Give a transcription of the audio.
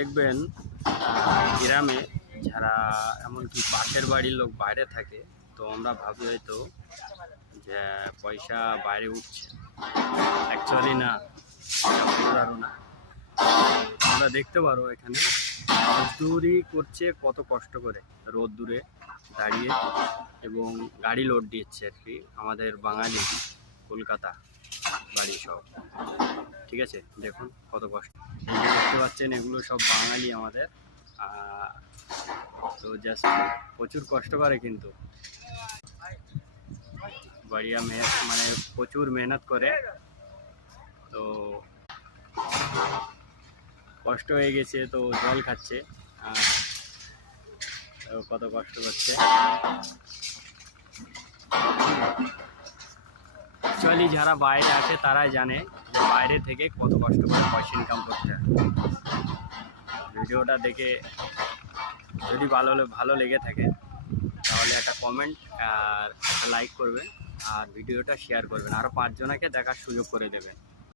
দেখবেন গ্রামে যারা এমনকি পাশের বাড়ির লোক বাইরে থাকে, তো আমরা ভাবি হয়তো যে পয়সা বাইরে উঠছে, অ্যাকচুয়ালি না, পারো না। তোমরা দেখতে পারো এখানে মজদুরি করছে কত কষ্ট করে, রোদ দূরে দাঁড়িয়ে, এবং গাড়ি লোড দিচ্ছে আর কি। আমাদের বাঙালি কলকাতা বাড়ি সব, ঠিক আছে, দেখুন কত কষ্ট। দেখতে পাচ্ছেন এগুলো সব বাঙালি আমাদের। তো জাস্ট প্রচুর কষ্ট করে, কিন্তু বাড়িয়া মানে প্রচুর মেহনত করে। তো কষ্ট হয়ে গেছে, তো জল খাচ্ছে, তো কত কষ্ট করছে। অ্যাকচুয়ালি যারা বাইরে আছে তারাই জানে যে বাইরে থেকে কত কষ্ট করে পয়সা ইনকাম করতে হয়। ভিডিওটা দেখে যদি ভালো লেগে থাকে তাহলে একটা কমেন্ট আর একটা লাইক করবেন, আর ভিডিওটা শেয়ার করবেন, আরও 5 জনকে দেখার সুযোগ করে দেবেন।